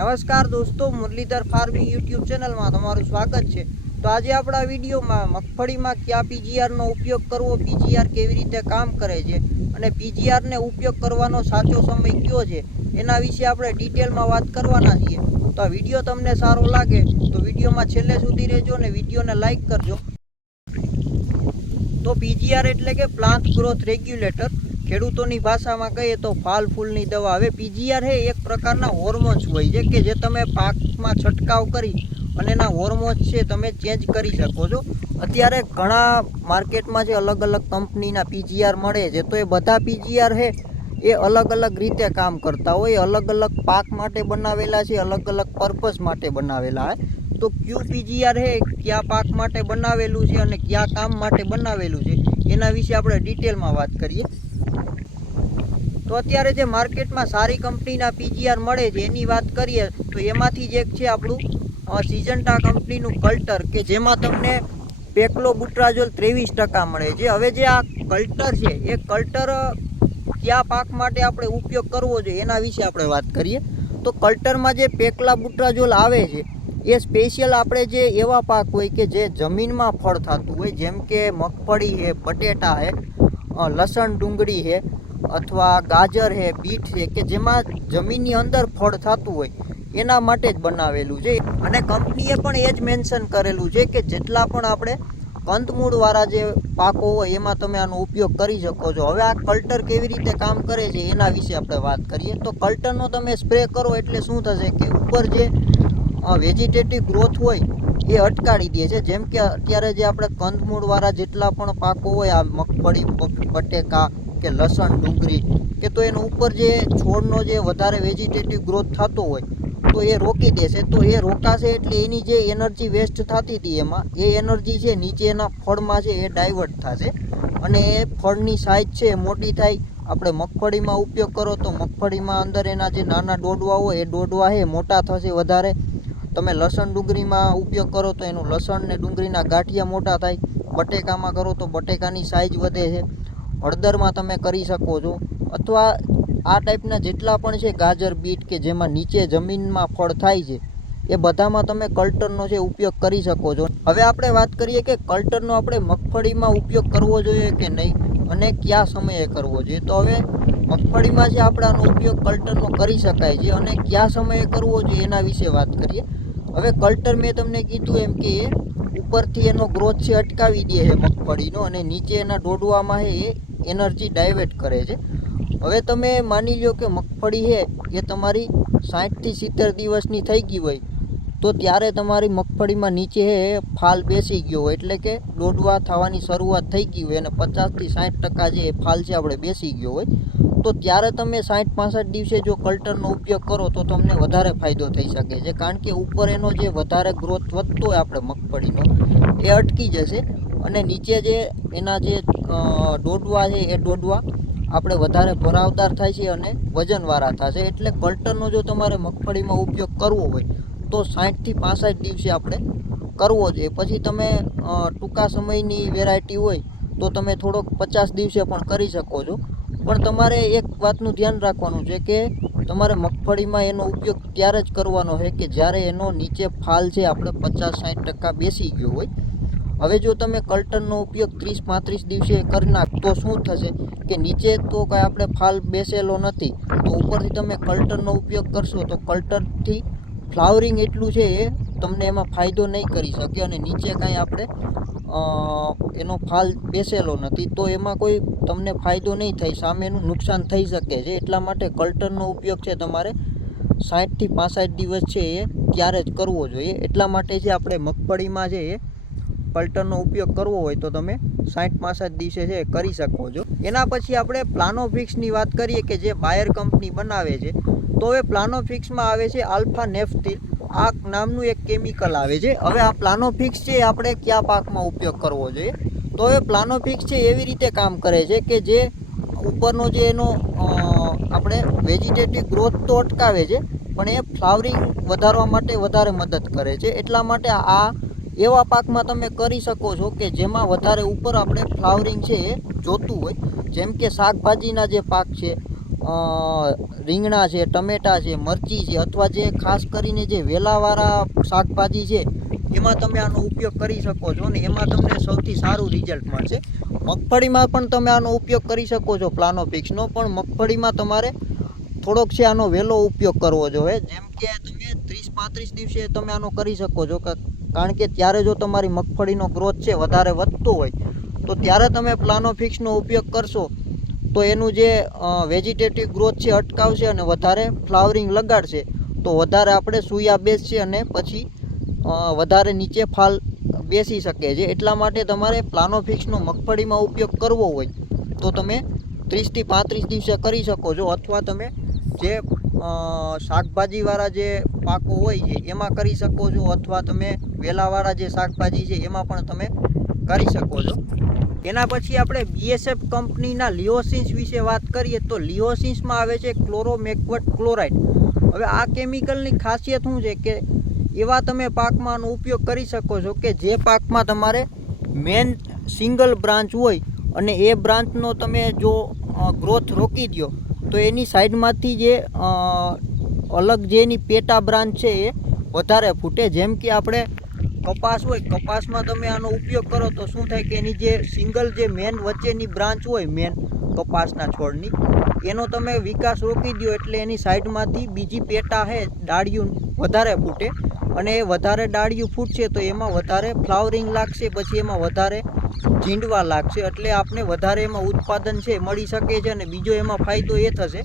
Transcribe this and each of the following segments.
નમસ્કાર દોસ્તો, Muralidhar farming YouTube ચેનલમાં તમારું સ્વાગત છે. તો આજે આપણા વિડીયોમાં મગફળીમાં કયા પીજીઆરનો ઉપયોગ કરવો પીજીઆર કેવી રીતે કામ કરે છે અને પીજીઆરને ઉપયોગ કરવાનો સાચો સમય કયો છે, એના વિશે આપણે ડિટેલમાં વાત કરવાના છીએ. તો આ વીડિયો તમને સારો લાગે તો વિડીયોમાં છેલ્લે સુધી રહેજો અને વિડીયોને લાઇક કરજો. તો પીજીઆર એટલે કે પ્લાન્ટ ગ્રોથ રેગ્યુલેટર ખેડૂતોની ભાષામાં કહીએ તો ફાલ ફૂલની દવા. હવે પીજીઆર હે, એક પ્રકારના હોર્મોન્સ હોય છે કે જે તમે પાકમાં છંટકાવ કરી અને એના હોર્મોન્સ છે તમે ચેન્જ કરી શકો છો. અત્યારે ઘણા માર્કેટમાં જે અલગ અલગ કંપનીના પીજીઆર મળે છે, તો એ બધા પીજીઆર છે એ અલગ અલગ રીતે કામ કરતા હોય. અલગ અલગ પાક માટે બનાવેલા છે, અલગ અલગ પર્પઝ માટે બનાવેલા હોય તો ક્યુ પીજીઆર છે કયા પાક માટે બનાવેલું છે અને કયા કામ માટે બનાવેલું છે, એના વિશે આપણે ડિટેલમાં વાત કરીએ. તો અત્યારે જે માર્કેટમાં સારી કંપનીના પીજીઆર મળે છે, એની વાત કરીએ, તો એમાંથી જ એક છે આપણું સિઝન્ટા કંપનીનું કલ્ટર, કે જેમાં તમને પેકલો બુટ્રાજોલ ત્રેવીસ ટકા મળે છે. હવે જે આ કલ્ટર છે, એ કલ્ટર કયા પાક માટે આપણે ઉપયોગ કરવો જોઈએ એના વિશે આપણે વાત કરીએ. તો કલ્ટરમાં જે પેકલા બુટ્રાજોલ આવે છે, એ સ્પેશિયલ આપણે જે એવા પાક હોય કે જે જમીનમાં ફળ થતું હોય, જેમ કે મગફળી છે, બટેટા છે લસણ ડુંગળી છે અથવા ગાજર છે, બીટ છે કે જેમાં જમીનની અંદર ફળ થતું હોય, એના માટે જ બનાવેલું છે. અને કંપનીએ પણ એ જ મેન્શન કરેલું છે કે જેટલા પણ આપણે કંદમૂળવાળા જે પાકો હોય, એમાં તમે આનો ઉપયોગ કરી શકો છો. હવે આ કલ્ટર કેવી રીતે કામ કરે છે, એના વિશે આપણે વાત કરીએ. તો કલ્ટરનો તમે સ્પ્રે કરો એટલે શું થશે કે ઉપર જે વેજીટેટિવ ગ્રોથ હોય એ અટકાડી દે છે. જેમ કે અત્યારે જે આપણે કંદમૂળવાળા જેટલા પણ પાકો હોય, આ મગફળી બટેકા કે લસણ, ડુંગળી, કે તો એનો ઉપર જે છોડનો જે વધારે વેજીટેટિવ ગ્રોથ થતો હોય, તો એ રોકી દેશે તો એ રોકાશે એટલે એની જે એનર્જી વેસ્ટ થતી હતી એમાં, એ એનર્જી છે નીચે એના ફળમાં છે એ ડાયવર્ટ થશે. અને એ ફળની સાઇઝ છે એ મોટી થાય. આપણે મગફળીમાં ઉપયોગ કરો તો મગફળીમાં અંદર એના જે નાના ડોડવા હોય, એ ડોડવા છે મોટા થશે વધારે. તમે લસણ ડુંગળીમાં ઉપયોગ કરો તો એનું લસણ ને ડુંગળીના ગાંઠિયા મોટા થાય. બટેકામાં કરો તો બટેકાની સાઇઝ વધે છે. હળદરમાં તમે કરી શકો છો. અથવા આ ટાઈપના જેટલા પણ છે ગાજર, બીટ કે જેમાં નીચે જમીનમાં ફળ થાય છે, એ બધામાં તમે કલ્ટરનો છે ઉપયોગ કરી શકો છો. હવે આપણે વાત કરીએ કે કલ્ટરનો આપણે મગફળીમાં ઉપયોગ કરવો જોઈએ કે નહીં અને કયા સમયે કરવો જોઈએ. તો હવે મગફળીમાં જે આપણે આનો ઉપયોગ કલ્ટરનો કરી શકાય છે અને કયા સમયે કરવો જોઈએ એના વિશે વાત કરીએ. હવે કલ્ટર મેં તમને કીધું એમ કે ઉપરથી એનો ગ્રોથ છે અટકાવી દે છે મગફળીનો અને નીચે એના ડોડવામાં એ એનર્જી ડાયવર્ટ કરે છે. હવે તમે માની લો કે મગફળી છે એ તમારી સાઠથી સિત્તેર દિવસની થઈ ગઈ હોય, તો ત્યારે તમારી મગફળીમાં નીચે એ ફાલ બેસી ગયો હોય, એટલે કે દોડવા, થવાની શરૂઆત થઈ ગઈ હોય અને પચાસથી સાઠ ટકા જે ફાલ છે આપણે બેસી ગયો હોય. તો ત્યારે તમે સાઠ પાસઠ દિવસે જો કલ્ટરનો ઉપયોગ કરો તો તમને વધારે ફાયદો થઈ શકે છે. કારણ કે ઉપર એનો જે વધારે ગ્રોથ વધતો હોય આપણે મગફળીનો, એ અટકી જશે અને નીચે જે એના જે ડોડવા છે એ ડોડવા આપણે વધારે ભરાવદાર થાય છે અને વજનવાળા થશે એટલે કલ્ટરનો જો તમારે મગફળીમાં ઉપયોગ કરવો હોય તો સાઠથી પાસઠ દિવસે આપણે કરવો જોઈએ. પછી તમે ટૂંકા સમયની વેરાયટી હોય તો તમે થોડોક પચાસ દિવસે પણ કરી શકો છો. પણ તમારે એક વાતનું ધ્યાન રાખવાનું છે કે તમારે મગફળીમાં એનો ઉપયોગ ત્યારે જ કરવાનો છે કે જ્યારે એનો નીચે ફાલ છે, આપણે પચાસ સાઠ ટકા બેસી ગયો હોય. હવે જો તમે કલ્ટરનો ઉપયોગ ત્રીસ, પાંત્રીસ દિવસે કરી નાખ, તો શું થશે? કે નીચે તો કાંઈ આપણે ફાલ બેસેલો નથી, તો ઉપરથી તમે કલ્ટરનો ઉપયોગ કરશો, તો કલ્ટરથી ફ્લાવરિંગ એટલું છે એ તમને એમાં ફાયદો નહીં કરી શકે અને નીચે કાંઈ આપણે એનો ફાલ બેસેલો નથી, તો એમાં કોઈ તમને ફાયદો નહીં થાય, સામેનું નુકસાન થઈ શકે છે. એટલા માટે કલ્ટરનો ઉપયોગ છે તમારે સાઠથી પાસઠ દિવસ છે એ ત્યારે જ કરવો જોઈએ. એટલા માટે જે આપણે મગફળીમાં છે એ કલ્ટરનો ઉપયોગ કરવો હોય તો તમે સાઠ પાસઠ દિવસે છે કરી શકો છો. એના પછી આપણે પ્લાનોફિક્સની વાત કરીએ કે જે બાયર કંપની બનાવે છે, તો હવે પ્લાનોફિક્સમાં આવે છે આલ્ફા નેફ્થિલ આ નામનું એક કેમિકલ આવે છે. હવે આ પ્લાનોફિક્સ છે આપણે કયા પાકમાં ઉપયોગ કરવો જોઈએ? તો હવે પ્લાનોફિક્સ છે એવી રીતે કામ કરે છે કે જે ઉપરનો જે એનો આપણે વેજીટેટિવ ગ્રોથ તો અટકાવે છે, પણ એ ફ્લાવરિંગ વધારવા માટે વધારે મદદ કરે છે. એટલા માટે આ એવા પાકમાં તમે કરી શકો છો કે જેમાં વધારે ઉપર આપણે ફ્લાવરિંગ છે એ જોતું હોય. જેમ કે શાકભાજીના જે પાક છે રીંગણા છે, ટમેટા છે, મરચી છે અથવા જે ખાસ કરીને જે વેલાવાળા શાકભાજી છે, એમાં તમે આનો ઉપયોગ કરી શકો છો ને એમાં તમને સૌથી સારું રિઝલ્ટ મળશે. મગફળીમાં પણ તમે આનો ઉપયોગ કરી શકો છો પ્લાનોપિક્સનો પણ મગફળીમાં તમારે થોડોક છે આનો વહેલો ઉપયોગ કરવો જોઈએ. જેમ કે તમે ત્રીસ પાંત્રીસ દિવસે તમે આનો કરી શકો છો કારણ કે ત્યારે જો તમારી મગફળીનો ગ્રોથ છે, વધારે વધતો હોય, તો ત્યારે તમે પ્લાનોફિક્સનો ઉપયોગ કરશો. તો એનું જે વેજીટેટિવ ગ્રોથ છે અટકાવશે અને વધારે ફ્લાવરિંગ લગાડશે. તો વધારે આપણે સૂયા બેસશે અને પછી વધારે નીચે ફાલ બેસી શકે છે એટલા માટે તમારે પ્લાનોફિક્સનો મગફળીમાં ઉપયોગ કરવો હોય તો તમે ત્રીસથી પાંત્રીસ દિવસે કરી શકો છો. અથવા તમે જે શાકભાજીવાળા જે પાકો હોય છે, એમાં કરી શકો છો. અથવા તમે વેલાવાળા જે શાકભાજી છે, એમાં પણ તમે કરી શકો છો. એના પછી આપણે બીએસએફ કંપનીના લિયોસિન્સ વિશે વાત કરીએ તો લિયોસિન્સમાં આવે છે ક્લોરોમેક્વટ ક્લોરાઇડ. હવે આ કેમિકલની ખાસિયત શું છે કે એવા તમે પાકમાં ઉપયોગ કરી શકો છો કે જે પાકમાં તમારે મેન સિંગલ બ્રાન્ચ હોય અને એ બ્રાન્ચનો તમે જો ગ્રોથ રોકી દો તો એની સાઈડમાંથી જે અલગ જે એની પેટા બ્રાન્ચ છે એ વધારે ફૂટે. જેમ કે આપણે કપાસ હોય, કપાસમાં તમે આનો ઉપયોગ કરો તો શું થાય કે એની જે સિંગલ જે મેન વચ્ચેની બ્રાન્ચ હોય મેન કપાસના છોડની, એનો તમે વિકાસ રોકી દો એટલે એની સાઈડમાંથી બીજી પેટા છે ડાળિયું વધારે ફૂટે. અને એ વધારે ડાળિયું ફૂટશે તો એમાં વધારે ફ્લાવરિંગ લાગશે, પછી એમાં વધારે ઝીંડવા લાગશે. એટલે આપણે વધારે એમાં ઉત્પાદન છે, મળી શકે છે અને બીજો એમાં ફાયદો એ થશે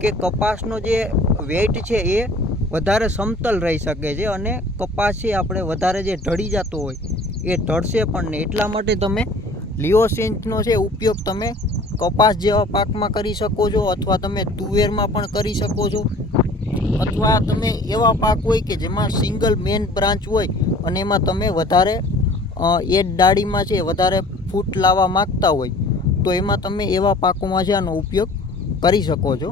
કે કપાસનો જે વેઇટ છે એ વધારે સમતલ રહી શકે છે અને કપાસ આપણે વધારે જે ઢળી જતો હોય, એ ઢળશે પણ નહીં. એટલા માટે તમે લિયોસેન્સનો છે ઉપયોગ તમે કપાસ જેવા પાકમાં કરી શકો છો અથવા તમે તુવેરમાં પણ કરી શકો છો. અથવા તમે એવા પાક હોય કે જેમાં સિંગલ મેન બ્રાન્ચ હોય અને એમાં તમે વધારે એ ડાળીમાં છે વધારે ફૂટ લાવવા માગતા હોય, તો એમાં તમે એવા પાકોમાં છે આનો ઉપયોગ કરી શકો છો.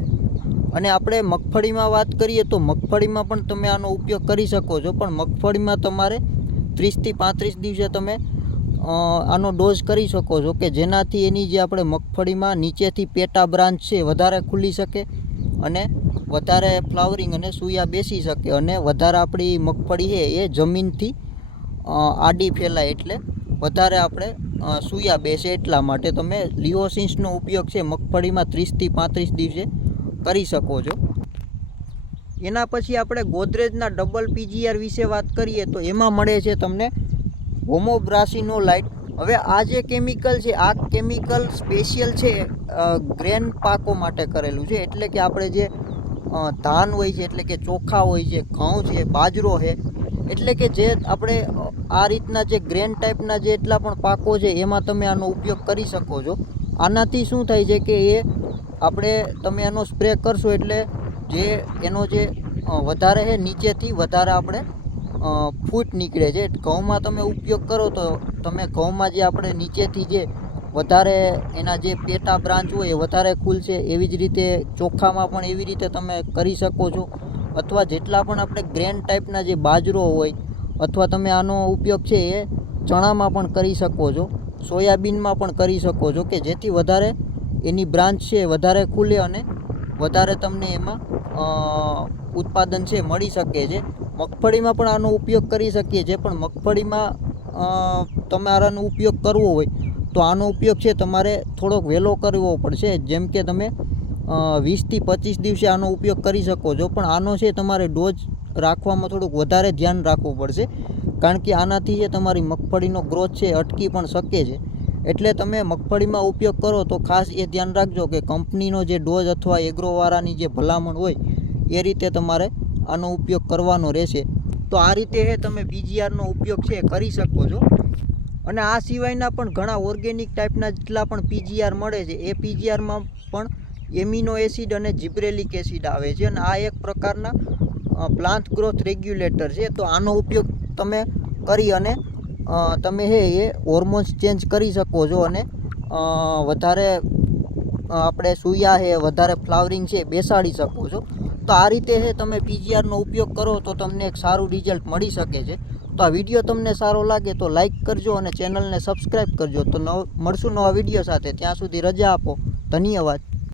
અને આપણે મગફળીમાં વાત કરીએ તો મગફળીમાં પણ તમે આનો ઉપયોગ કરી શકો છો. પણ મગફળીમાં તમારે ત્રીસથી પાંત્રીસ દિવસે તમે આનો ડોઝ કરી શકો છો કે જેનાથી એની જે આપણે મગફળીમાં નીચેથી પેટા બ્રાન્ચ છે વધારે ખુલી શકે અને વધારે ફ્લાવરિંગ અને સૂયા બેસી શકે અને વધારે આપણી મગફળી છે એ જમીનથી આડી ફેલાય એટલે વધારે આપણે સૂયા બેસે એટલા માટે તમે લિયોસિન્સનો ઉપયોગ છે મગફળીમાં ત્રીસથી પાંત્રીસ દિવસે કરી શકો છો. એના પછી આપણે ગોદરેજના ડબલ પીજીઆર વિશે વાત કરીએ તો એમાં મળે છે તમને હોમોબ્રાસિનોલાઇટ હવે આ જે કેમિકલ છે, આ કેમિકલ સ્પેશિયલ છે ગ્રેન પાકો માટે કરેલું છે. એટલે કે આપણે જે ધાન હોય છે, એટલે કે ચોખા હોય છે, ઘઉં છે, બાજરો છે, એટલે કે જે આપણે આ રીતના જે ગ્રેન ટાઈપના જે એટલા પણ પાકો છે, એમાં તમે આનો ઉપયોગ કરી શકો છો. આનાથી શું થાય છે કે એ આપણે તમે એનો સ્પ્રે કરશો એટલે જે એનો જે વધારે છે, નીચેથી વધારે આપણે ફૂટ નીકળે છે. ઘઉંમાં તમે ઉપયોગ કરો તો તમે ઘઉંમાં જે આપણે નીચેથી જે વધારે એના જે પેટા બ્રાન્ચ હોય એ વધારે ખુલશે. એવી જ રીતે ચોખામાં પણ એવી રીતે તમે કરી શકો છો. અથવા જેટલા પણ આપણે ગ્રેન ટાઈપના જે બાજરો હોય અથવા તમે આનો ઉપયોગ છે એ ચણામાં પણ કરી શકો છો. સોયાબીનમાં પણ કરી શકો છો કે જેથી વધારે એની બ્રાન્ચ છે વધારે ખુલે અને વધારે તમને એમાં ઉત્પાદન છે મળી શકે છે. મગફળીમાં પણ આનો ઉપયોગ કરી શકીએ છીએ, પણ મગફળીમાં તમારાનો ઉપયોગ કરવો હોય તો આનો ઉપયોગ છે તમારે થોડોક વહેલો કરવો પડશે. જેમ કે તમે વીસથી પચીસ દિવસે આનો ઉપયોગ કરી શકો છો, પણ આનો છે તમારે ડોઝ રાખવામાં થોડુંક વધારે ધ્યાન રાખવું પડશે. કારણ કે આનાથી જે તમારી મગફળીનો ગ્રોથ છે અટકી પણ શકે છે. એટલે તમે મગફળીમાં ઉપયોગ કરો તો ખાસ એ ધ્યાન રાખજો કે કંપનીનો જે ડોઝ અથવા એગ્રોવાળાની જે ભલામણ હોય, એ રીતે તમારે આનો ઉપયોગ કરવાનો રહેશે. તો આ રીતે હે તમે પીજીઆરનો ઉપયોગ છે કરી શકો છો. અને આ સિવાયના પણ ઘણા ઓર્ગેનિક ટાઈપના જેટલા પણ પીજીઆર મળે છે, એ પીજીઆરમાં પણ એમિનો એસિડ અને જીબ્રેલિક એસિડ આવે છે અને આ એક પ્રકારના પ્લાન્ટ ગ્રોથ રેગ્યુલેટર છે. તો આનો ઉપયોગ તમે કરી અને તમે હે, એ હોર્મોન્સ ચેન્જ કરી શકો છો અને વધારે આપણે સૂયા છે વધારે ફ્લાવરિંગ છે, બેસાડી શકો છો. તો આ રીતે છે તમે પીજીઆરનો ઉપયોગ કરો તો તમને એક સારું રિઝલ્ટ મળી શકે છે. તો આ વીડિયો તમને સારો લાગે તો લાઈક કરજો અને ચેનલને સબસ્ક્રાઈબ કરજો. તો નવ, મળશું નવા વીડિયો સાથે. ત્યાં સુધી રજા આપો. ધન્યવાદ.